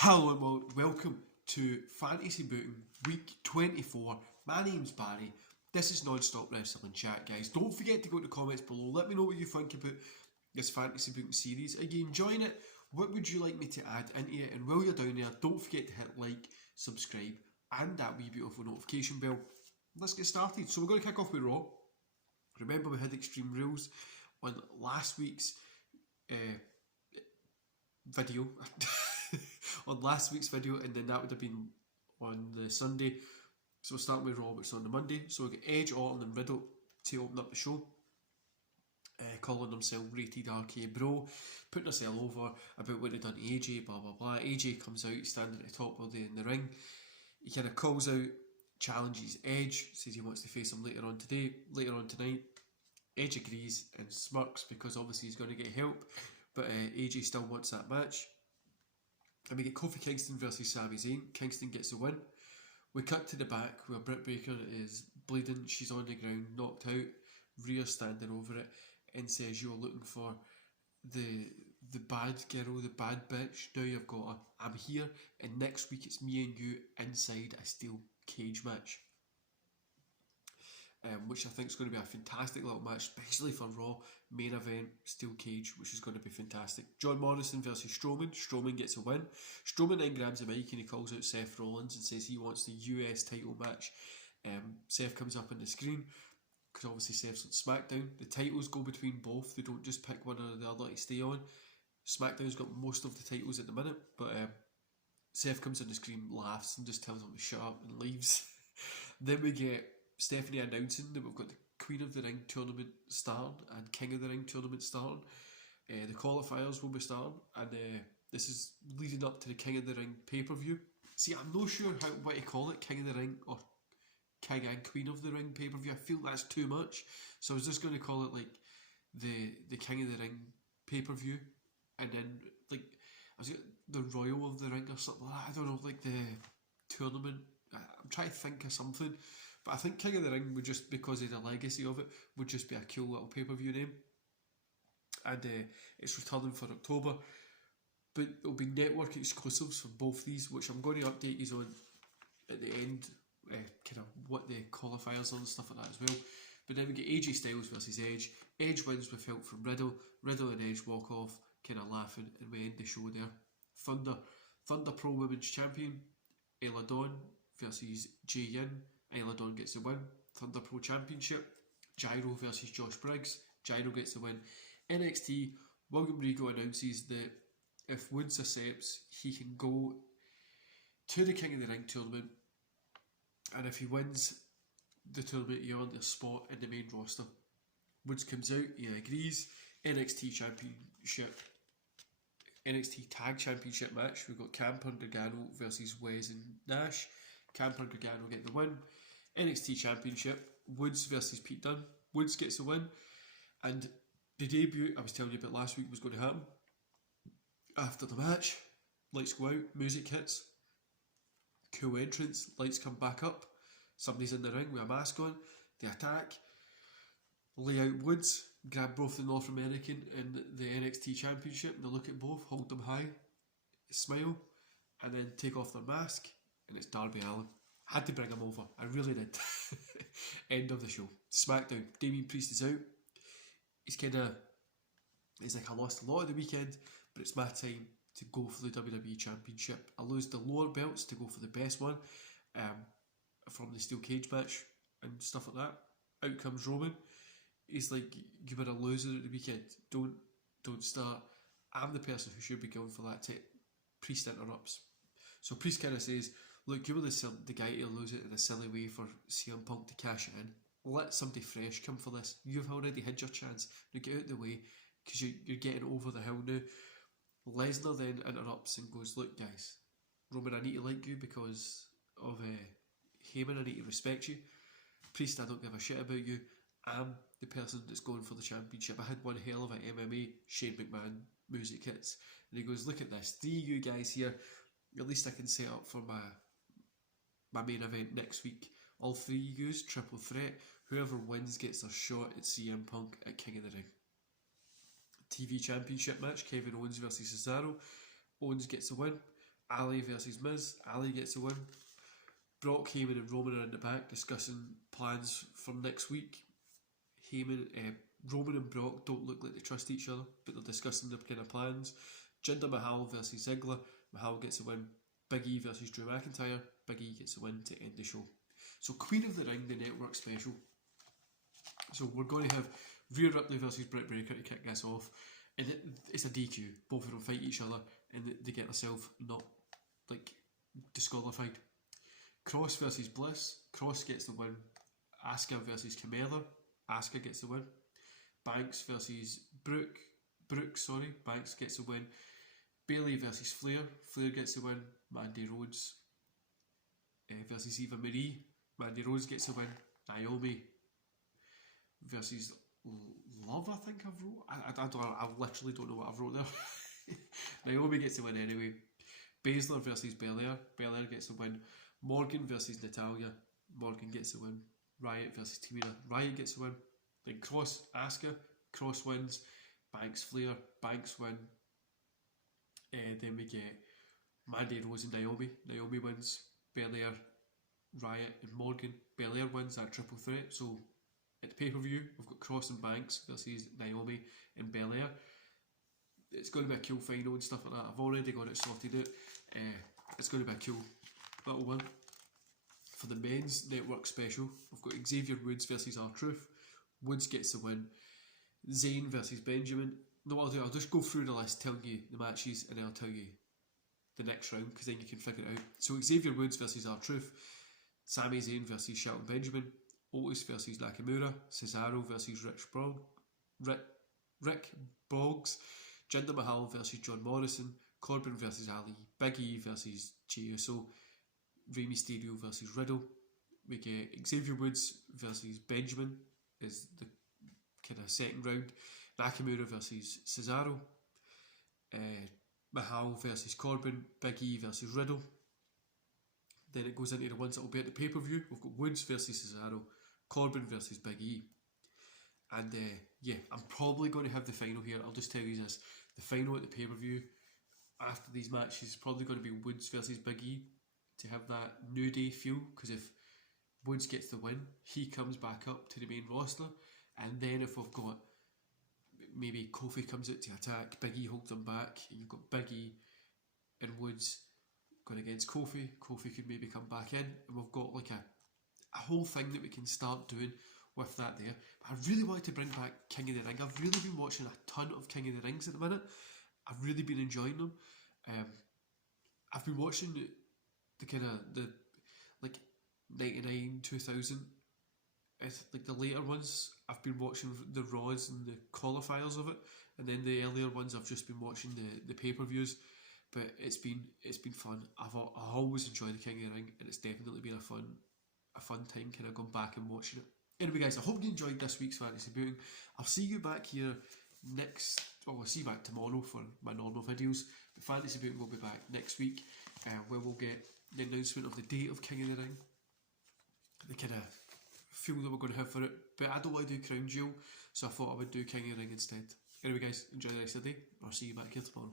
Hello and welcome to Fantasy Booking Week 24. My name's Barry. This is Non-Stop Wrestling Chat, guys. Don't forget to go to the comments below. Let me know what you think about this Fantasy Booking series. Are you enjoying it? What would you like me to add into it? And while you're down there, don't forget to hit like, subscribe, and that wee beautiful notification bell. Let's get started. So we're going to kick off with Raw. Remember, we had Extreme Rules on last week's video. On last week's video, and then that would have been on the Sunday. So we'll start with Raw, which is on the Monday. So we'll get Edge, Orton and Riddle to open up the show, calling themselves Rated RK Bro, putting themselves over about what they've done to AJ, blah blah blah. AJ comes out, standing at the top of in the ring. He kind of calls out, challenges Edge, says he wants to face him later on tonight. Edge agrees and smirks because obviously he's going to get help, but AJ still wants that match. And we get Kofi Kingston versus Sami Zayn. Kingston gets the win. We cut to the back where Britt Baker is bleeding. She's on the ground, knocked out. Rhea's standing over it and says, "You're looking for the bad girl, the bad bitch. Now you've got her. I'm here, and next week it's me and you inside a steel cage match." Which I think is going to be a fantastic little match, especially for Raw main event steel cage, which is going to be fantastic. John Morrison versus Strowman. Strowman gets a win. Strowman then grabs a mic and he calls out Seth Rollins and says he wants the US title match. Seth comes up on the screen because obviously Seth's on SmackDown. The titles go between both. They don't just pick one or the other to stay on. SmackDown's got most of the titles at the minute, but Seth comes on the screen, laughs and just tells him to shut up and leaves. Then we get Stephanie announcing that we've got the Queen of the Ring tournament starting and King of the Ring tournament starting. The qualifiers will be starting, and this is leading up to the King of the Ring pay-per-view. See, I'm not sure what to call it, King of the Ring or King and Queen of the Ring pay-per-view. I feel that's too much, so I was just going to call it like the King of the Ring pay-per-view, and then like I was the Royal of the Ring or something like that. I don't know, like the tournament. I'm trying to think of something. But I think King of the Ring would just, because of the legacy of it, would just be a cool little pay-per-view name. And it's returning for October. But it'll be network exclusives for both these, which I'm going to update you on at the end, kind of what the qualifiers are and stuff like that as well. But then we get AJ Styles versus Edge. Edge wins with help from Riddle. Riddle and Edge walk off, kind of laughing, and we end the show there. Thunder Pro Women's Champion, Ella Dawn versus Jay Yin. Ella Dawn gets the win. Thunder Pro Championship, Gyro versus Josh Briggs. Gyro gets the win. NXT, William Regal announces that if Woods accepts, he can go to the King of the Ring tournament, and if he wins the tournament, he earns a spot in the main roster. Woods comes out, he agrees. NXT Tag Championship match. We've got Ciampa Gargano versus Wes and Nash. Ciampa Gargano get the win. NXT Championship, Woods versus Pete Dunne. Woods gets the win. And the debut I was telling you about last week was going to happen. After the match, lights go out, music hits. Cool entrance, lights come back up. Somebody's in the ring with a mask on. They attack. Lay out Woods, grab both the North American and the NXT Championship. And they look at both, hold them high, smile, and then take off their mask. And it's Darby Allin. Had to bring him over. I really did. End of the show. SmackDown. Damian Priest is out. He's like, I lost a lot of the weekend, but it's my time to go for the WWE Championship. I lose the lower belts to go for the best one from the steel cage match and stuff like that. Out comes Roman. He's like, you were a loser at the weekend. Don't start. I'm the person who should be going for that. Priest interrupts. So Priest kind of says, look, you were the guy to lose it in a silly way for CM Punk to cash it in. Let somebody fresh come for this. You've already had your chance. Now get out of the way, because you're getting over the hill now. Lesnar then interrupts and goes, look guys, Roman, I need to like you because of Heyman. I need to respect you. Priest, I don't give a shit about you. I'm the person that's going for the championship. I had one hell of a MMA. Shane McMahon music hits. And he goes, look at this. 3 you guys here. At least I can set up for my main event next week. All 3 yous, triple threat. Whoever wins gets their shot at CM Punk at King of the Ring. TV Championship match, Kevin Owens versus Cesaro. Owens gets the win. Ali versus Miz. Ali gets the win. Brock, Heyman and Roman are in the back discussing plans for next week. Roman and Brock don't look like they trust each other, but they're discussing their kind of plans. Jinder Mahal versus Ziggler. Mahal gets the win. Big E versus Drew McIntyre. Big E gets the win to end the show. So Queen of the Ring, the network special. So we're going to have Rhea Ripley versus Britt Baker to kick this off. And it's a DQ. Both of them fight each other and they get themselves not like disqualified. Cross versus Bliss. Cross gets the win. Asuka versus Carmella. Asuka gets the win. Banks versus Banks gets the win. Bayley versus Flair. Flair gets the win. Mandy Rhodes versus Eva Marie. Mandy Rhodes gets the win. Naomi versus Love, I think I've wrote. I literally don't know what I've wrote there. Naomi gets the win anyway. Baszler versus Belair. Belair gets the win. Morgan versus Natalia. Morgan gets the win. Riot versus Tamina. Riot gets the win. Then Cross, Asuka. Cross wins. Banks, Flair. Banks win. Then we get Mandy Rose and Naomi. Naomi wins. Belair, Riot and Morgan. Belair wins that triple threat. So at the pay-per-view, we've got Cross and Banks versus Naomi and Belair. It's going to be a cool final and stuff like that. I've already got it sorted out. It's going to be a cool little one. For the men's network special, we've got Xavier Woods versus R-Truth. Woods gets the win. Zayn versus Benjamin. No, I'll just go through the list, telling you the matches, and I'll tell you the next round, because then you can figure it out. So Xavier Woods versus R-Truth. Sami Zayn versus Shelton Benjamin. Otis versus Nakamura. Cesaro versus Rick Boggs. Jinder Mahal versus John Morrison. Corbin versus Ali. Big E versus Jey Uso. Rey Mysterio versus Riddle. We get Xavier Woods versus Benjamin is the kind of second round. Nakamura versus Cesaro. Mahal versus Corbin. Big E versus Riddle. Then it goes into the ones that will be at the pay-per-view. We've got Woods versus Cesaro. Corbin versus Big E. And yeah, I'm probably going to have the final here. I'll just tell you this. The final at the pay-per-view after these matches is probably going to be Woods versus Big E, to have that New Day feel, because if Woods gets the win, he comes back up to the main roster, and then if we've got maybe Kofi comes out to attack, Big E holds him back, and you've got Big E and Woods going against Kofi could maybe come back in, and we've got like a whole thing that we can start doing with that there. But I really wanted to bring back King of the Ring. I've really been watching a ton of King of the Rings at the minute. I've really been enjoying them. I've been watching the kind of the like 99, 2000, like the later ones. I've been watching the Raws and the qualifiers of it, and then the earlier ones I've just been watching the pay-per-views. But it's been fun. I always enjoy the King of the Ring, and it's definitely been a fun time kind of going back and watching it. Anyway guys, I hope you enjoyed this week's Fantasy Booking. I'll see you back here I'll see you back tomorrow for my normal videos. But Fantasy Booking will be back next week, where we'll get the announcement of the date of King of the Ring, the kind of feel that we're going to have for it. But I don't want to do Crown Jewel, so I thought I would do King of the Ring instead. Anyway guys, enjoy the rest of the day. I'll see you back here tomorrow.